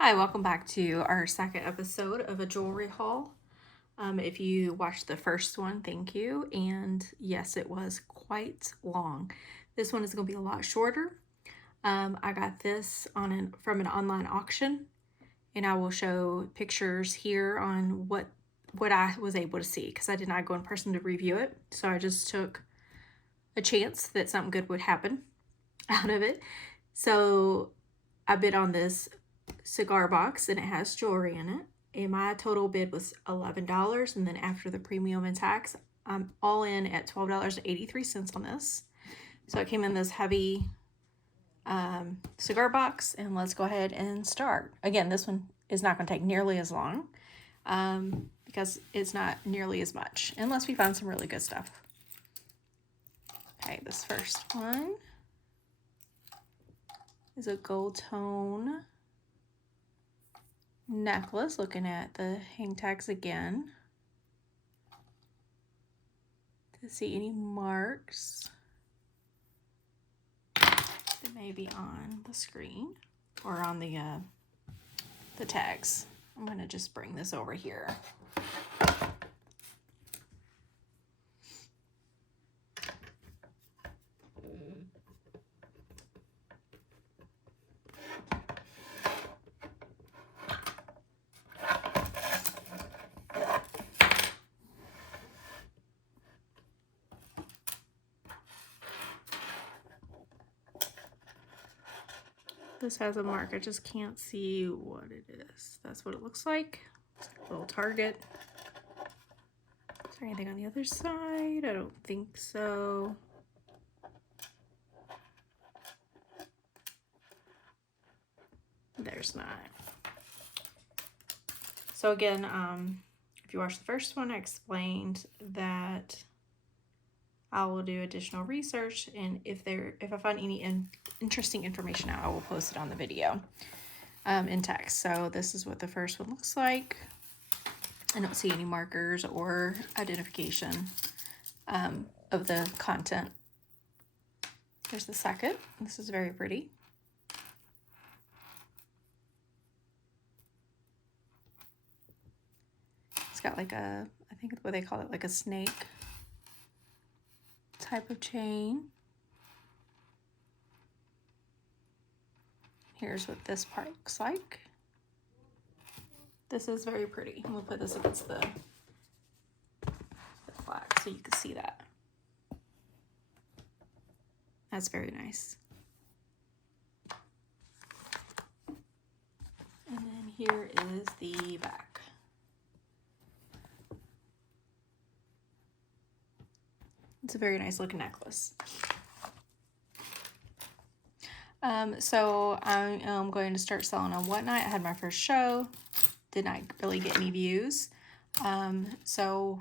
Hi, welcome back to our second episode of a jewelry haul. If you watched the first one, thank you. And yes, it was quite long. This one is going to be a lot shorter. I got this from an online auction, and I will show pictures here on what I was able to see because I did not go in person to review it. So I just took a chance that something good would happen out of it. So I bid on this cigar box and it has jewelry in it, and my total bid was $11, and then after the premium and tax I'm all in at $12.83 on this. So it came in this heavy cigar box, and let's go ahead and start. Again, this one is not going to take nearly as long because it's not nearly as much unless we find some really good stuff. Okay, this first one is a gold tone necklace. Looking at the hang tags again to see any marks that may be on the screen or on the tags. I'm going to just bring this over here. This has a mark. I just can't see what it is. That's what it looks like. It's like a little target. Is there anything on the other side? I don't think so. There's not. So again, if you watched the first one, I explained that I will do additional research, and if I find any interesting information out, I will post it on the video in text. So this is what the first one looks like. I don't see any markers or identification of the content. There's the second. This is very pretty. It's got like I think what they call it, like a snake type of chain. Here's what this part looks like. This is very pretty. We'll put this against the flag so you can see that. That's very nice. And then here is the back. It's a very nice looking necklace. So I am going to start selling on Whatnot. I had my first show, did not really get any views. So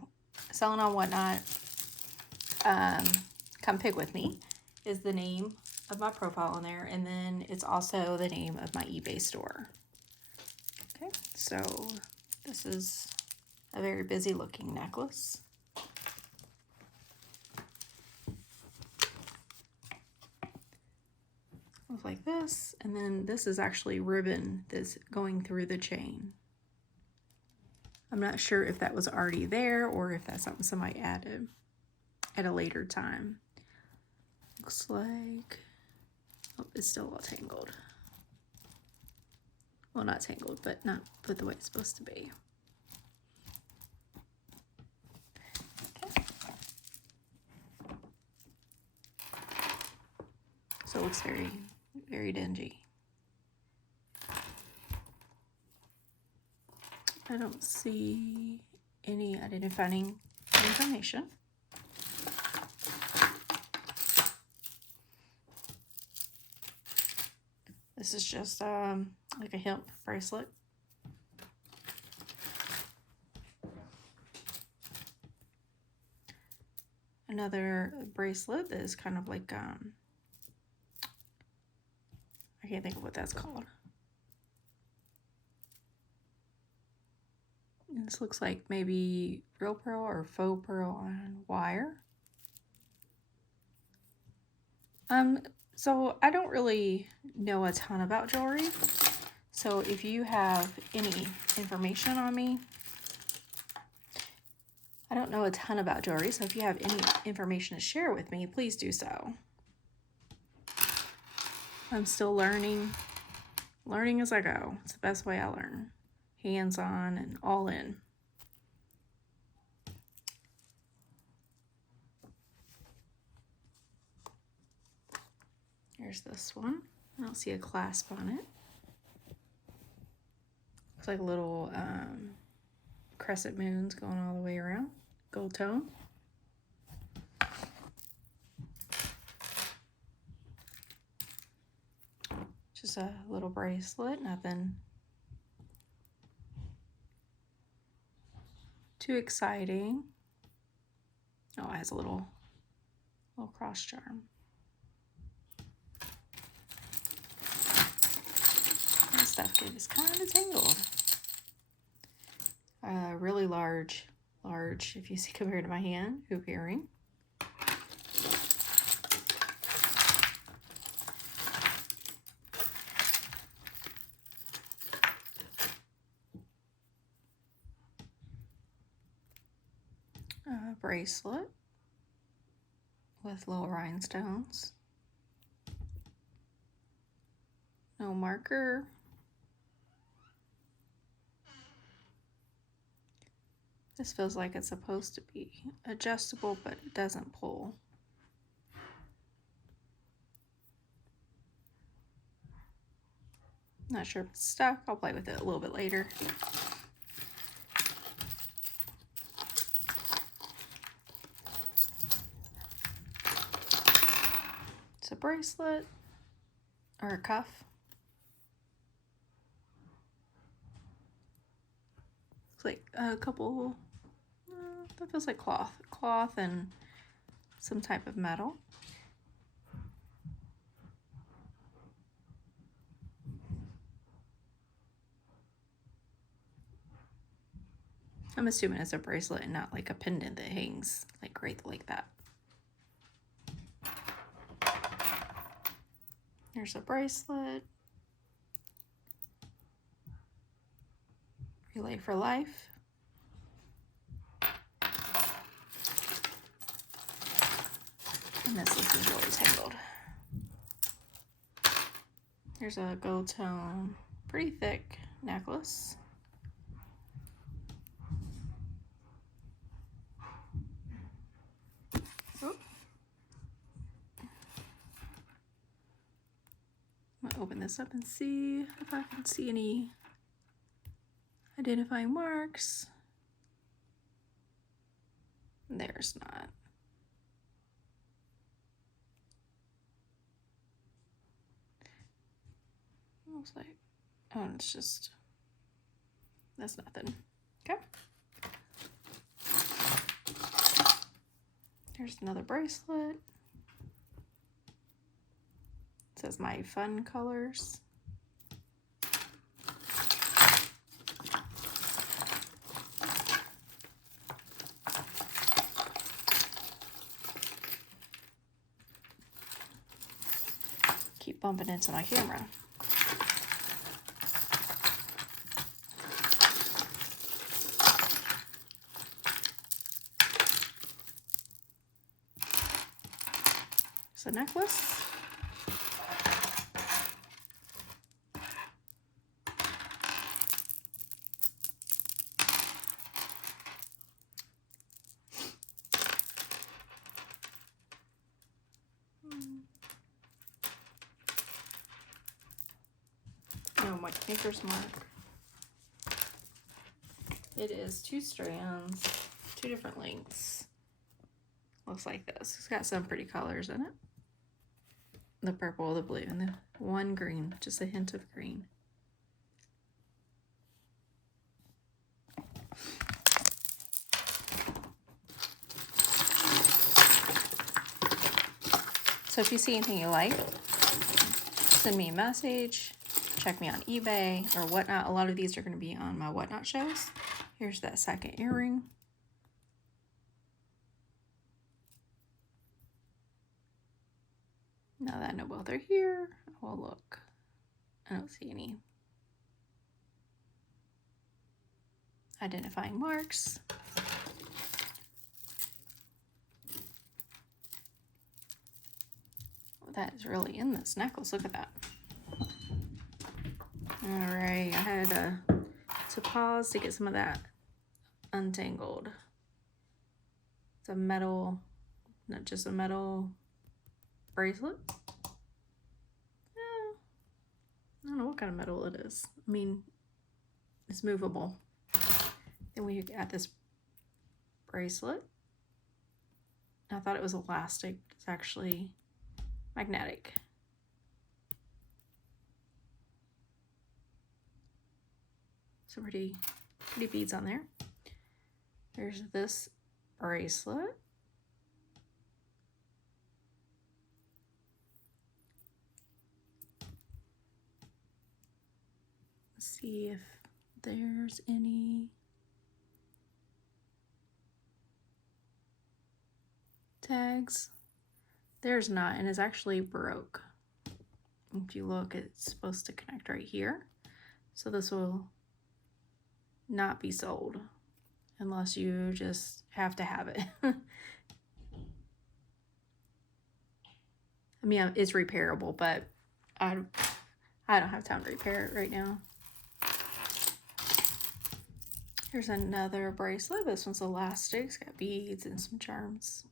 selling on Whatnot, Come Pick With Me is the name of my profile on there, and then it's also the name of my eBay store. Okay, so this is a very busy looking necklace. Looks like this, and then this is actually ribbon that's going through the chain. I'm not sure if that was already there or if that's something somebody added at a later time. Looks like, oh, it's still all tangled. Well, not tangled, but not put the way it's supposed to be. Okay. So it looks very, very dingy. I don't see any identifying information. This is just like a hemp bracelet. Another bracelet that is kind of like, I can't think of what that's called. This looks like maybe real pearl or faux pearl on wire. So I don't really know a ton about jewelry, so So if you have any information on me, I don't know a ton about jewelry, so if you have any information to share with me, please do so. I'm still learning as I go. It's the best way I learn. Hands-on and all in. Here's this one. I don't see a clasp on it. Looks like little crescent moons going all the way around. Gold tone. Just a little bracelet, nothing too exciting. Oh, it has a little cross charm. This stuff gets kind of tangled. Really large, if you see compared to my hand, hoop earring. Bracelet with little rhinestones. No marker. This feels like it's supposed to be adjustable, but it doesn't pull. Not sure if it's stuck. I'll play with it a little bit later. It's a bracelet or a cuff. Looks like a couple, that feels like cloth and some type of metal. I'm assuming it's a bracelet and not like a pendant that hangs like like that. Here's a bracelet. Relay for life. And this is really tangled. Here's a gold tone, pretty thick necklace. Oh. I'm gonna open this up and see if I can see any identifying marks. There's not. Looks like, oh, it's just, that's nothing. Okay. Here's another bracelet. It says my fun colors. Keep bumping into my camera. It's a necklace. No, my maker's mark. It is 2 strands, 2 different lengths. Looks like this. It's got some pretty colors in it. The purple, the blue, and the one green, just a hint of green. So if you see anything you like, send me a message, check me on eBay or whatnot. A lot of these are going to be on my whatnot shows. Here's that second earring. Now that I know both are here, I will look. I don't see any identifying marks. That is really in this necklace. Look at that. All right, I had to pause to get some of that untangled. It's a metal, not just a metal bracelet. Yeah, I don't know what kind of metal it is. I mean, it's movable. Then we got this bracelet. I thought it was elastic. It's actually magnetic. So pretty beads on there. There's this bracelet. Let's see if there's any tags. There's not, and it's actually broke. If you look, it's supposed to connect right here. So this will not be sold unless you just have to have it. I mean, it's repairable, but I don't have time to repair it right now. Here's another bracelet. This one's elastic. It's got beads and some charms.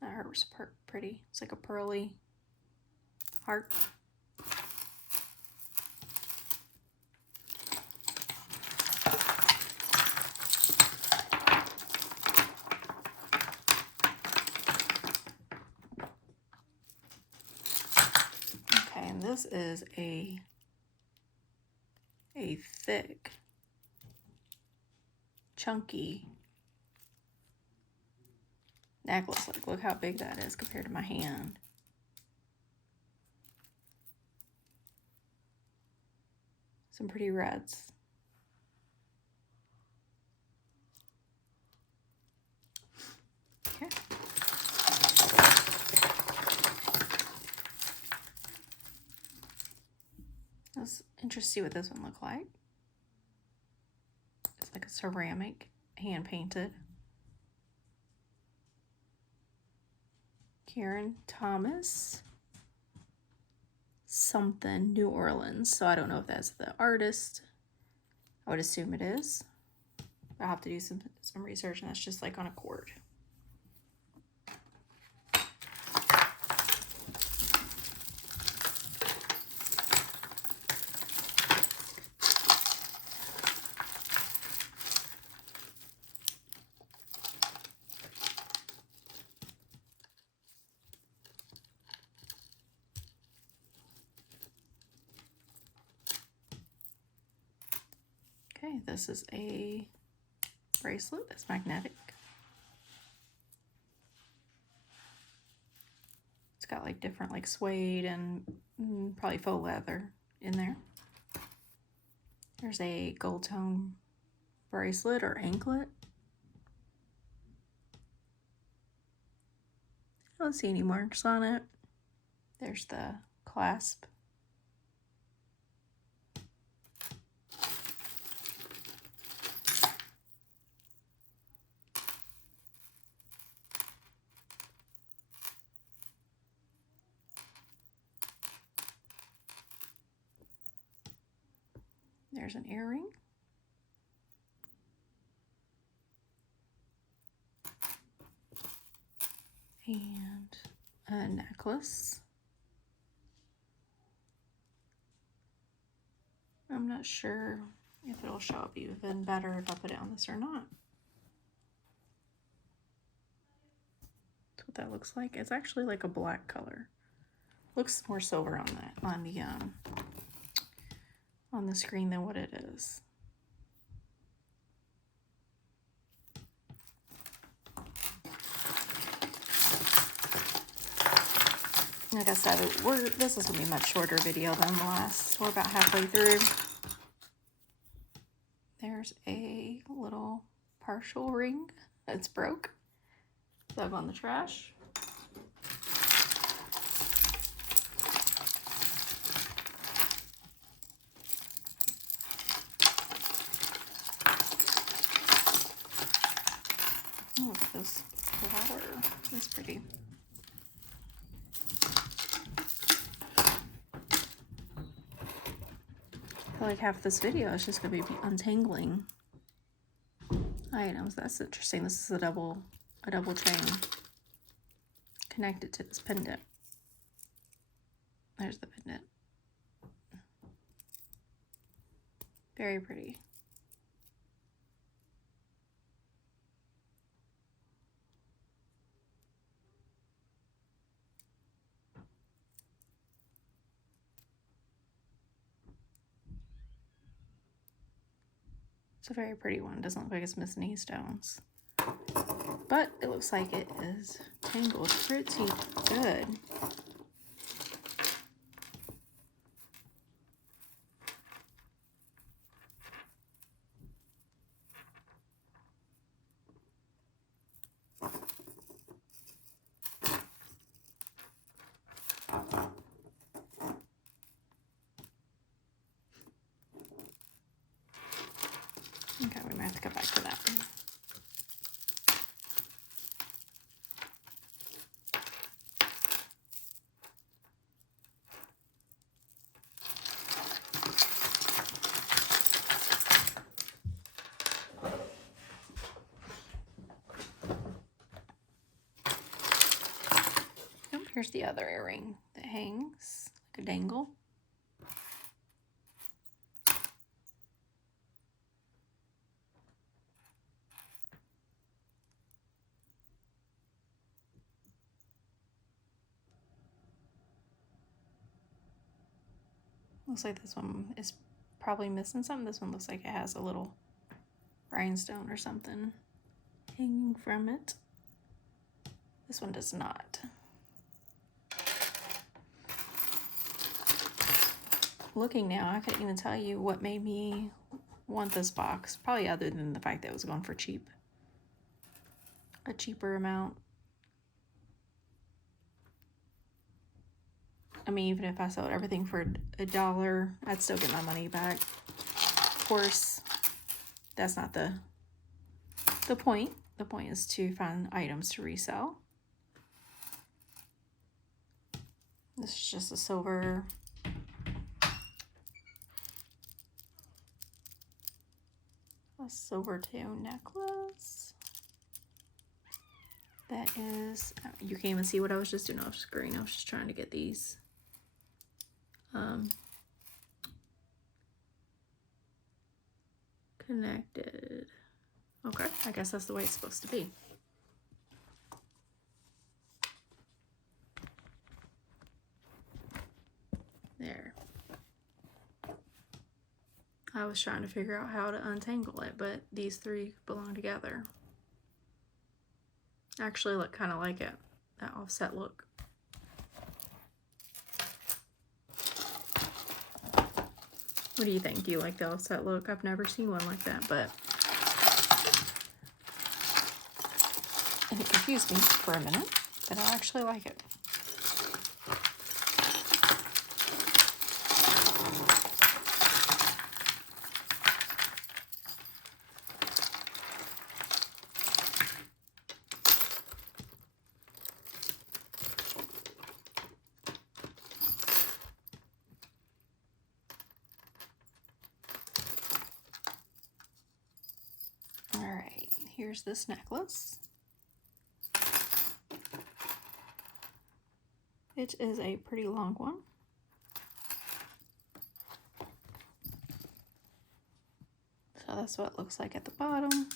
That heart was pretty. It's like a pearly heart. Okay, and this is a thick, chunky necklace. Like, look how big that is compared to my hand. Some pretty reds. Okay. I was interested to see what this one looked like. It's like a ceramic, hand painted. Karen Thomas something, New Orleans. So I don't know if that's the artist. I would assume it is. I'll have to do some research, and that's just like on a cord. Okay, this is a bracelet that's magnetic. It's got like different like suede and probably faux leather in there. There's a gold tone bracelet or anklet. I don't see any marks on it. There's the clasp. There's an earring. And a necklace. I'm not sure if it'll show up even better if I put it on this or not. That's what that looks like. It's actually like a black color. Looks more silver on that, on the screen than what it is. Like I said, this is going to be a much shorter video than the last. We're about halfway through. There's a little partial ring that's broke. Dug on the trash. feel like half this video is just going to be untangling items. That's interesting. This is a double chain connected to this pendant. There's the pendant. Very pretty. It's a very pretty one. Doesn't look like it's missing any stones. But it looks like it is tangled pretty good. Okay, we might have to go back to that one. Oh, here's the other earring that hangs like a dangle. Looks like this one is probably missing something. This one looks like it has a little rhinestone or something hanging from it. This one does not. Looking now, I couldn't even tell you what made me want this box. Probably other than the fact that it was going for cheap. A cheaper amount. I mean, even if I sold everything for $1, I'd still get my money back. Of course, that's not the point. The point is to find items to resell. This is just a silver tone necklace. That is, you can't even see what I was just doing off screen. I was just trying to get these connected. Okay, I guess that's the way it's supposed to be. There. I was trying to figure out how to untangle it, but these three belong together. Actually look kind of like it, that offset look. What do you think? Do you like the offset look? I've never seen one like that, but and it confused me for a minute, but I actually like it. Here's this necklace. It is a pretty long one. So that's what it looks like at the bottom.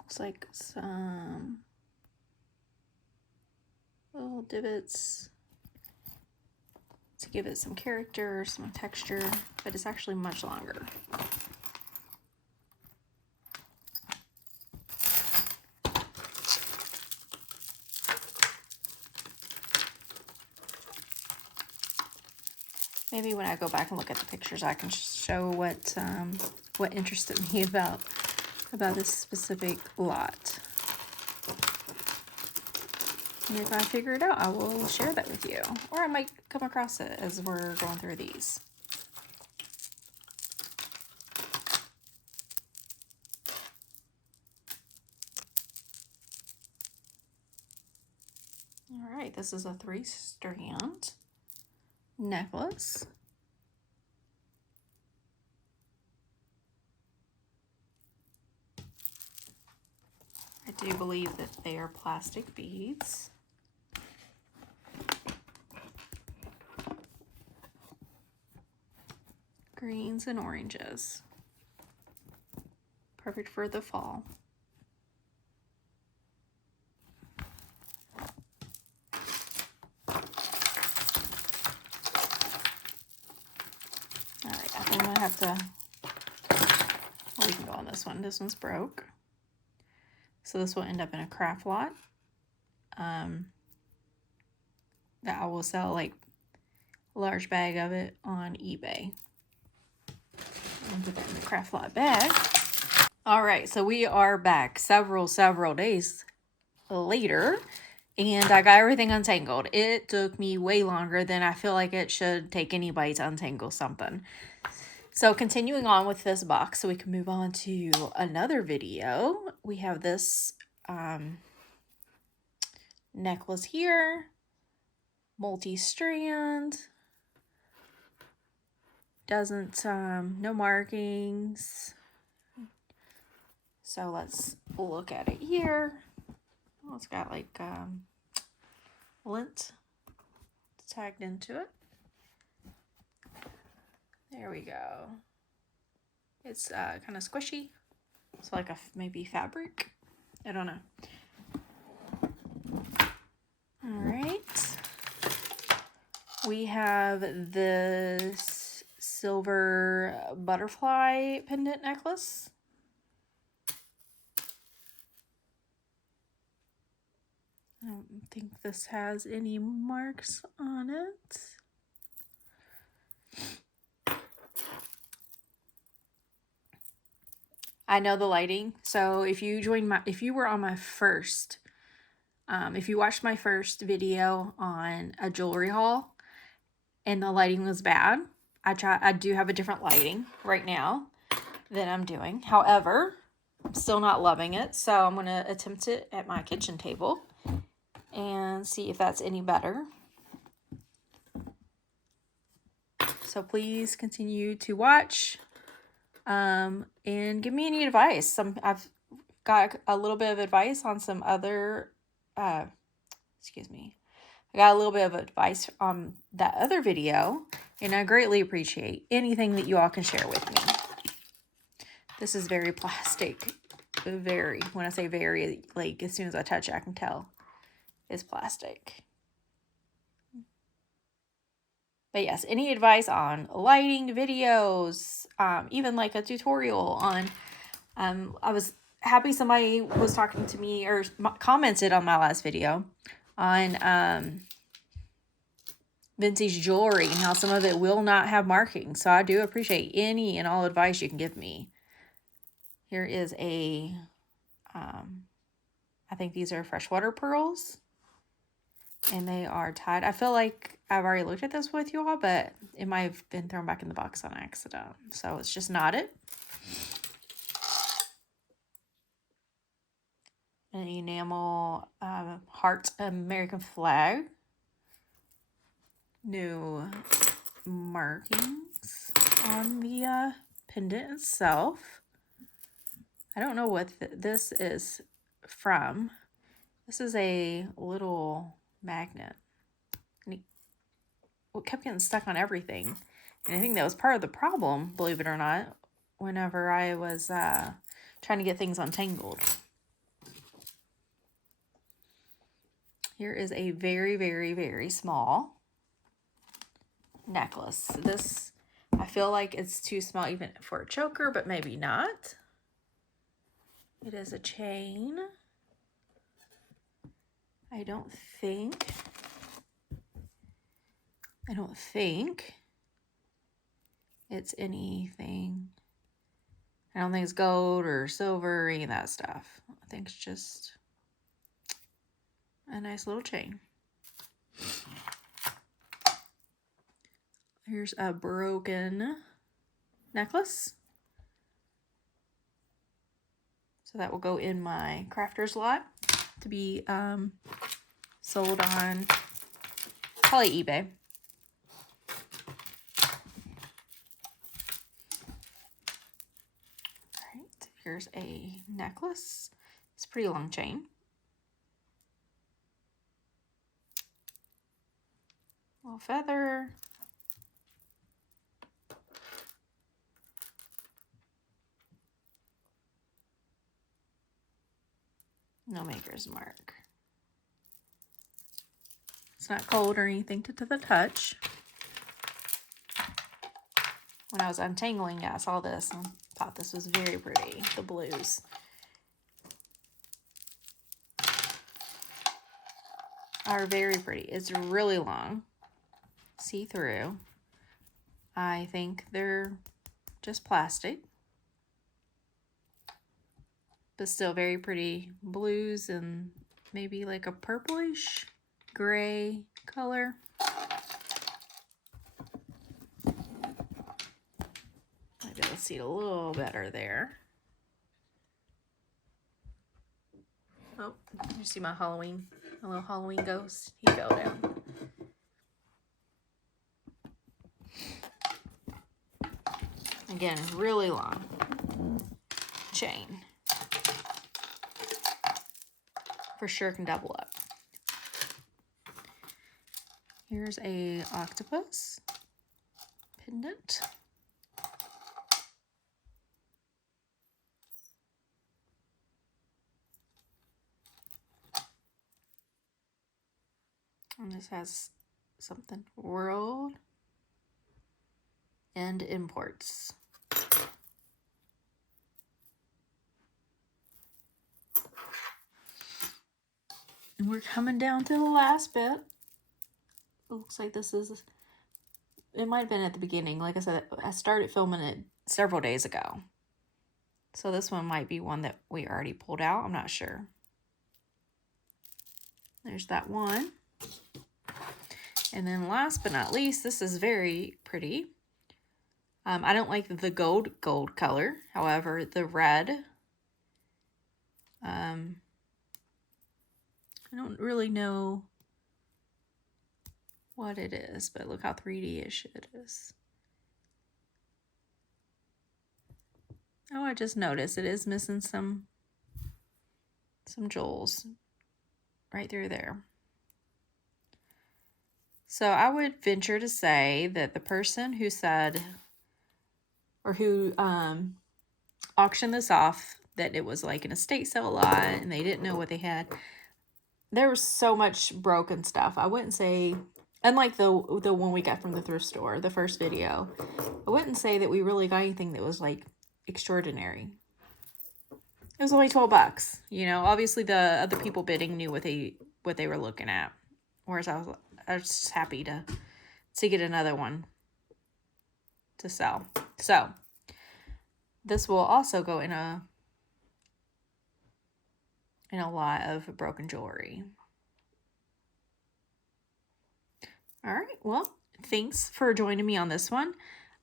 Looks like some little divots to give it some character, some texture, but it's actually much longer. Maybe when I go back and look at the pictures, I can show what interested me about this specific lot. And if I figure it out, I will share that with you. Or I might come across it as we're going through these. All right, this is a 3-strand necklace. I do believe that they are plastic beads. Greens and oranges. Perfect for the fall. Alright, I think I'm gonna have to, well, we can go on this one. This one's broke. So this will end up in a craft lot. That I will sell like a large bag of it on eBay. I'll put that in the craft lot bag. Alright, so we are back several days later. And I got everything untangled. It took me way longer than I feel like it should take anybody to untangle something. So continuing on with this box, so we can move on to another video. We have this necklace here, multi-strand, doesn't, no markings. So let's look at it here. Oh, it's got like lint tagged into it. There we go. It's kind of squishy. It's like a maybe fabric. I don't know. All right. We have this silver butterfly pendant necklace. I don't think this has any marks on it. I know the lighting. So if you were on my first, if you watched my first video on a jewelry haul and the lighting was bad, I do have a different lighting right now that I'm doing. However, I'm still not loving it. So I'm going to attempt it at my kitchen table and see if that's any better. So please continue to watch and give me any advice. I've got a little bit of advice on some other, I got a little bit of advice on that other video, and I greatly appreciate anything that you all can share with me. This is very plastic. Very, when I say very, like as soon as I touch it, I can tell it's plastic. But yes, any advice on lighting, videos, even like a tutorial on, I was happy somebody was talking to me or commented on my last video on vintage jewelry and how some of it will not have markings. So I do appreciate any and all advice you can give me. Here is a, I think these are freshwater pearls. And they are tied. I feel like I've already looked at this with you all, but it might have been thrown back in the box on accident. So it's just knotted. An enamel heart American flag. No markings on the pendant itself. I don't know what this is from. This is a little magnet. And it kept getting stuck on everything. And I think that was part of the problem, believe it or not, whenever I was trying to get things untangled. Here is a very, very, very small necklace. This, I feel like it's too small even for a choker, but maybe not. It is a chain. I don't think it's anything. I don't think it's gold or silver or any of that stuff. I think it's just a nice little chain. Here's a broken necklace. So that will go in my crafter's lot to be sold on probably eBay. Here's a necklace. It's a pretty long chain. Little feather. No maker's mark. It's not cold or anything to the touch. When I was untangling it, I saw this and thought this was very pretty, the blues. Are very pretty. It's really long, see-through. I think they're just plastic, but still very pretty blues and maybe like a purplish gray color. Maybe I'll see it a little better there. Oh, you see my little Halloween ghost? He fell down. Again, really long chain. For sure can double up. Here's a octopus pendant. And this has something, world and imports. And we're coming down to the last bit. It looks like this is, it might have been at the beginning. Like I said, I started filming it several days ago. So this one might be one that we already pulled out. I'm not sure. There's that one. And then last but not least, this is very pretty. I don't like the gold color. However, the red, I don't really know what it is, but look how 3D-ish it is. Oh, I just noticed it is missing some jewels right through there. So I would venture to say that the person who said, or who auctioned this off, that it was like an estate sale a lot and they didn't know what they had. There was so much broken stuff. I wouldn't say, unlike the one we got from the thrift store, the first video, I wouldn't say that we really got anything that was like extraordinary. It was only 12 bucks. You know, obviously the other people bidding knew what they were looking at. Whereas I was just happy to get another one to sell. So this will also go in a lot of broken jewelry. All right, well, thanks for joining me on this one.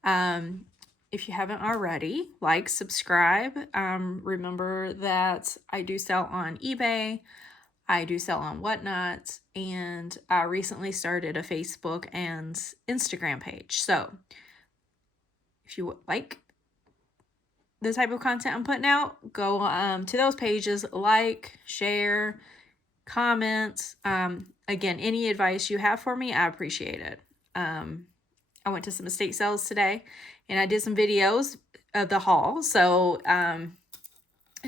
If you haven't already, like, subscribe. Remember that I do sell on eBay. I do sell on Whatnot, and I recently started a Facebook and Instagram page. So if you like the type of content I'm putting out, go to those pages, like, share, comment. Again, any advice you have for me, I appreciate it. I went to some estate sales today, and I did some videos of the haul. So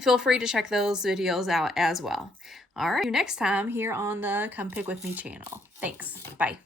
feel free to check those videos out as well. All right, see you next time here on the Come Pick With Me channel. Thanks. Bye.